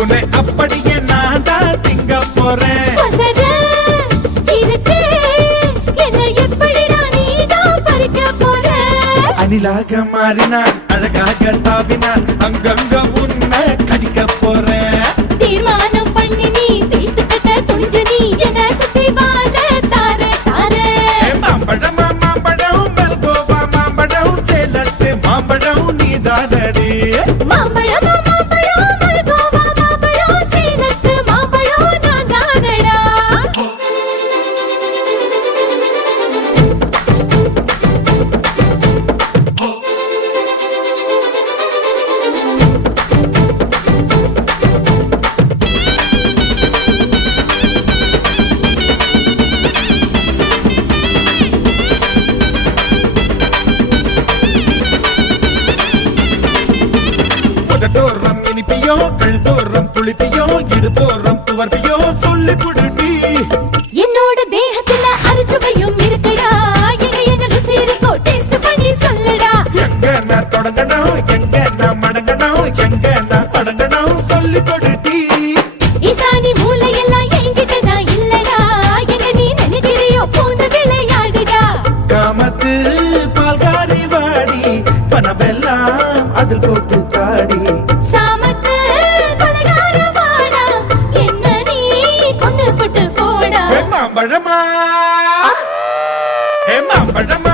உன்னை அப்படியே நான் தான் திங்க போறேன். அணிலாக மாறினான் அழகாக தாவினான் அங்கங்க உன்னை கடிக்க போறேன். தீர்மானம் பண்ணி நீ தீர்த்து கட்ட துணிஞ்சு நீ என்ன சுத்தி வார தார தார. மாம்பழமா மாம்பழம் மல்கோவா மாம்பழம் சேலத்து மாம்பழம் நீ தானடி. மாம்பழமா மாம்பழம் மல்கோவா மாம்பழம் சேலத்து மாம்பழம் நான் தானடா. தோறம் இனிப்பியோ கழுதோறம் புளிப்பியோ இடுதோறம் துவர்ப்பியோ சொல்லி புடுடி. என்னோட தேகத்துல அரிச்சுவையும் இருக்குடா. என்ன ருசி இருக்கோ டேஸ்ட் பண்ணி சொல்லடா. எங்க நான் தொடங்கணும் எங்க நான் மடங்கணும் எங்க நான் தொடங்கணும் சொல்லி கொடுடி. ஈசானி மூளையெல்லாம் என்கிட்ட தான் இல்லடா. என்ன நீ நினைக்கிறியோ போன விளையாடுடா. காமத்து பால்காரி வாடி பணவெல்லாம் அதில் போட்டு காடி. சாமத்து கொலைகார வாடா என்ன நீ கொண்டு போட்டு போடா. மாம்பழமா மாம்பழமா